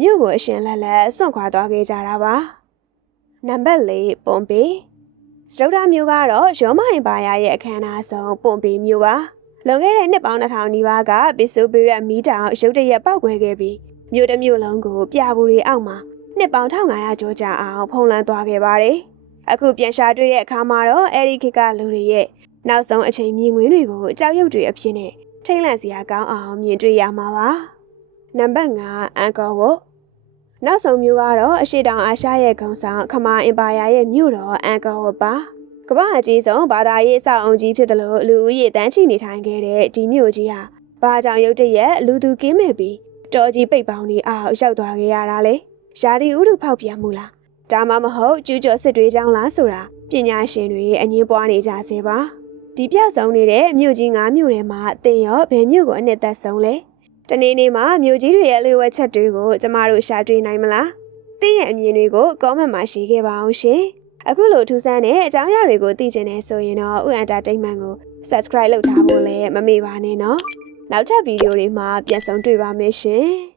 မြို့ကိုအရှင်လက်လက်စွန့်ခွာသွားခဲ့ကြတာပါနံပါတ်၄ပွန်ပေစတုဒ္ဓမြို့ကတော့ရောမအင်ပါယာရဲ့အခမ်းအနားဆုံးပွန်ပေမြို့ပါလွန်ခဲ့တဲ့နှစ်ပေါင်း2000နီးပါးကပစ္စည်းပရက်မီးတောင်ရုတ်တရက်ပောက်ကွဲခဲ့ပြီးမြို့တစ်မြို့လုံးကိုပြပူတွေအောက်မှာနှစ်ပေါင်း1500ကျော်ကြာအောင်ဖုံးလွှမ်းသွားခဲ့ပါတယ်အခုပြန်ရှာတွေ့တဲ့အခါမှာတော့အဲဒီခေတ်ကလူတွေရဲ့နောက်ဆုံးအချိန်မြင်ကွင်းတွေကိုအကြောက်ရွံ့တွေအဖြစ်နဲ့ထိတ်လန့်စရာကောင်းအောင်မြင်တွေ့ရမှာပါနံပါတ်5အန်ကောဝတ်နောက်ဆုံးမြို့ကတော့အရှေ့တောင်အာရှရဲ့ဂုဏ်ဆောင်ခမာအင်ပါယာရဲ့မြို့တော်အန်ကောဝတ်ပါကမ္ဘာအကြီးဆုံးဘာသာရေးအဆောက်အုံကြီးဖြစ်တယ်လို့လူဦးရေတန်းချီနေထိုင်ခဲ့တဲ့ဒီမြို့ကြီးဟာဘာကြောင့်ရုတ်တရက်လူသူကင်းမဲ့ပြီးတော်ကြီးပိတ်ပေါင်းနေအောင်ရောက်သွားခဲ့ရတာလေရာသီဥတုဖောက်ပြန်မှုလားဒါမှမဟုတ်ကျူးကျော်စစ်တွေကြောင့်လားဆိုတာပညာရှင်တွေအငင်းပွားနေကြဆဲပါဒီပြောက်ဆုံးနေတဲ့မြို့ကြီး9မြို့ထဲမှာအသင်ရောဘယ်မြို့ကိုအနှစ်သက်ဆုံးလဲတနေ့နေ့မှာမြို့ကြီးတွေရဲ့အလျှို့ဝှက်ချက်တွေကိုကျမတို့ရှာတွေ့နိုင်မလားသင်ရဲ့အမြင်တွေကို comment မှာရေးခဲ့ပါအောင်ရှင်အခုလိုထူးဆန်းတဲ့အကြောင်းအရာတွေကိုသိချင်နေဆိုရင်တော့ Entertainment ကို Subscribe လုပ်ထားဖို့လည်းမမေ့ပါနဲ့နော်နောက်ထပ်ဗီဒီယိုတွေမှာပြန်ဆုံတွေ့ပါမယ်ရှင်